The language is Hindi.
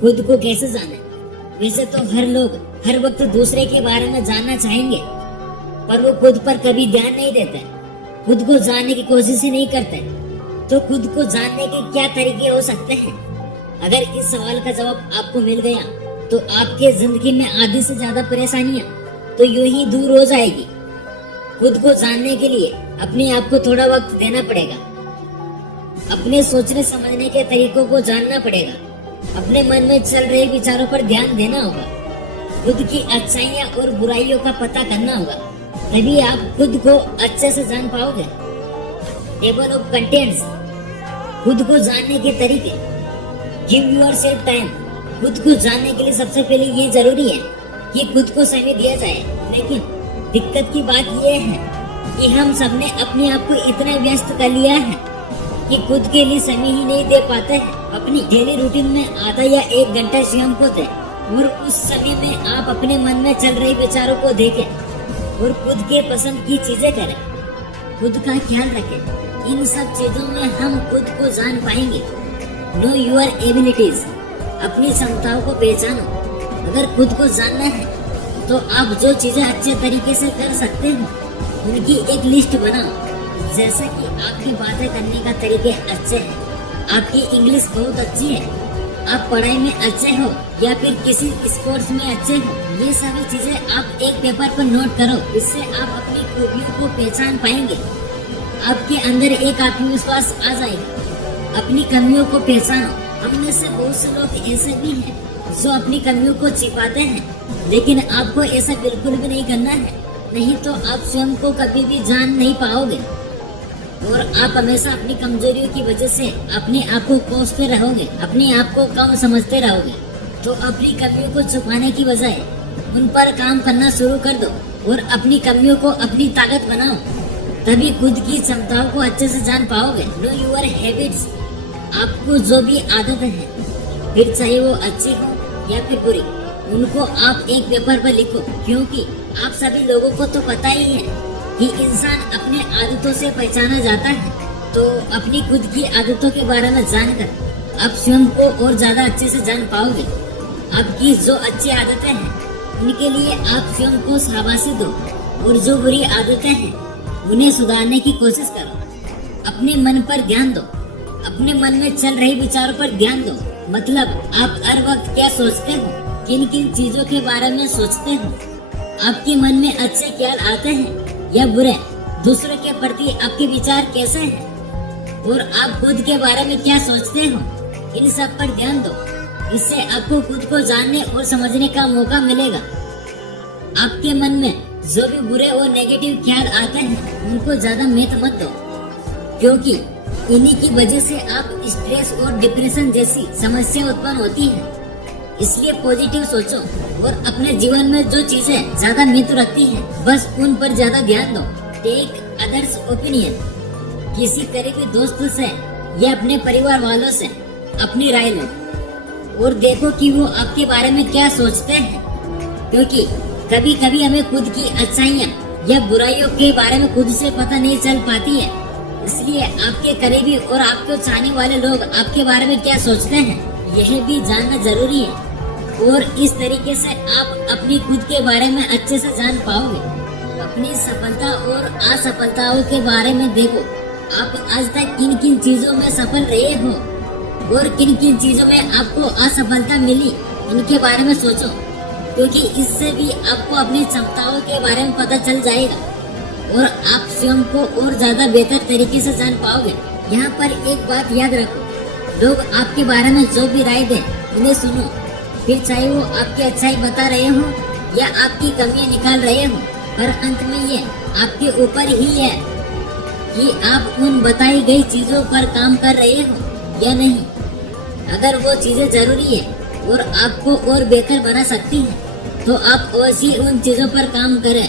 खुद को कैसे जाने? वैसे तो हर लोग हर वक्त दूसरे के बारे में जानना चाहेंगे, पर वो खुद पर कभी ध्यान नहीं देते, खुद को जानने की कोशिश ही नहीं करते। तो खुद को जानने के क्या तरीके हो सकते हैं? अगर इस सवाल का जवाब आपको मिल गया तो आपके जिंदगी में आधी से ज्यादा परेशानियां तो यूं ही दूर हो जाएगी। खुद को जानने के लिए अपने आप को थोड़ा वक्त देना पड़ेगा, अपने सोचने समझने के तरीकों को जानना पड़ेगा, अपने मन में चल रहे विचारों पर ध्यान देना होगा, खुद की अच्छाइयाँ और बुराइयों का पता करना होगा। तभी आप खुद को अच्छे से जान पाओगे। टेबल ऑफ कंटेंट्स, खुद को जानने के तरीके। गिव योरसेल्फ टाइम, खुद को जानने के लिए सबसे पहले ये जरूरी है कि खुद को समय दिया जाए। लेकिन दिक्कत की बात यह है कि हम सबने अपने आप को इतना व्यस्त कर लिया है कि खुद के लिए समय ही नहीं दे पाते हैं। अपनी डेली रूटीन में आधा या 1 घंटा स्वयं को दें और उस समय में आप अपने मन में चल रहे विचारों को देखें और खुद के पसंद की चीजें करें। खुद का ख्याल रखें। इन सब चीजों में हम खुद को जान पाएंगे। नो योर एबिलिटीज, अपनी क्षमताओं को पहचानो। अगर खुद को जानना है तो आप जो चीजें अच्छे तरीके से कर सकते हो उनकी एक लिस्ट बनाओ। जैसे कि आपकी बातें करने का तरीके अच्छे हैं, आपकी इंग्लिश बहुत अच्छी है, आप पढ़ाई में अच्छे हो या फिर किसी स्पोर्ट्स में अच्छे हो, ये सभी चीजें आप एक पेपर पर नोट करो। इससे आप अपनी खूबियों को पहचान पाएंगे। आपके अंदर एक आत्मविश्वास आ जाएगा। अपनी कमियों को पहचानो। हम में से बहुत से लोग ऐसे भी हैं जो अपनी कमियों को छिपाते हैं, लेकिन आपको ऐसा बिल्कुल भी नहीं करना है, नहीं तो आप स्वयं को कभी भी जान नहीं पाओगे और आप हमेशा अपनी कमजोरियों की वजह से अपने आप को कोसते रहोगे, अपने आप को कम समझते रहोगे। तो अपनी कमियों को छुपाने की बजाय उन पर काम करना शुरू कर दो और अपनी कमियों को अपनी ताकत बनाओ। तभी खुद की क्षमताओं को अच्छे से जान पाओगे। नो योर हैबिट्स, आपको जो भी आदतें हैं, फिर चाहे वो अच्छी हो या फिर बुरी, उनको आप एक पेपर पर लिखो। क्योंकि आप सभी लोगों को तो पता ही है कि इंसान अपने आदतों से पहचाना जाता है। तो अपनी खुद की आदतों के बारे में जानकर आप स्वयं को और ज्यादा अच्छे से जान पाओगे। आपकी जो अच्छी आदतें हैं उनके लिए आप स्वयं को शाबाशी दो और जो बुरी आदतें हैं उन्हें सुधारने की कोशिश करो। अपने मन पर ध्यान दो, अपने मन में चल रहे विचारों पर ध्यान दो। मतलब आप हर वक्त क्या सोचते हो, किन किन चीजों के बारे में सोचते हो, आपके मन में अच्छे ख्याल आते हैं या बुरे, दूसरों के प्रति आपके विचार कैसे हैं और आप खुद के बारे में क्या सोचते हो, इन सब पर ध्यान दो। इससे आपको खुद को जानने और समझने का मौका मिलेगा। आपके मन में जो भी बुरे और नेगेटिव ख्याल आते हैं उनको ज्यादा महत्व मत दो, क्योंकि इन्हीं की वजह से आप स्ट्रेस और डिप्रेशन जैसी समस्या उत्पन्न होती है। इसलिए पॉजिटिव सोचो और अपने जीवन में जो चीजें ज्यादा महत्व रखती हैं बस उन पर ज्यादा ध्यान दो। टेक अदर्स ओपिनियन, किसी करीबी दोस्त से या अपने परिवार वालों से अपनी राय लो और देखो कि वो आपके बारे में क्या सोचते हैं। क्योंकि कभी कभी हमें खुद की अच्छाइयाँ या बुराइयों के बारे में खुद से पता नहीं चल पाती है। इसलिए आपके करीबी और आपको चाहने वाले लोग आपके बारे में क्या सोचते हैं यह भी जानना जरूरी है। और इस तरीके से आप अपनी खुद के बारे में अच्छे से जान पाओगे। अपनी सफलता और असफलताओं के बारे में देखो। आप आज तक किन किन चीजों में सफल रहे हो और किन किन चीजों में आपको असफलता मिली, इनके बारे में सोचो। क्योंकि इससे भी आपको अपनी क्षमताओं के बारे में पता चल जाएगा और आप स्वयं को और ज्यादा बेहतर तरीके से जान पाओगे। यहाँ पर एक बात याद रखो, लोग आपके बारे में जो भी राय दें उन्हें सुनो, फिर चाहे वो आपकी अच्छाई बता रहे हो या आपकी कमियां निकाल रहे हो, पर अंत में ये आपके ऊपर ही है कि आप उन बताई गई चीजों पर काम कर रहे हो या नहीं। अगर वो चीजें जरूरी है और आपको और बेहतर बना सकती है तो आप अवश्य उन चीजों पर काम करें।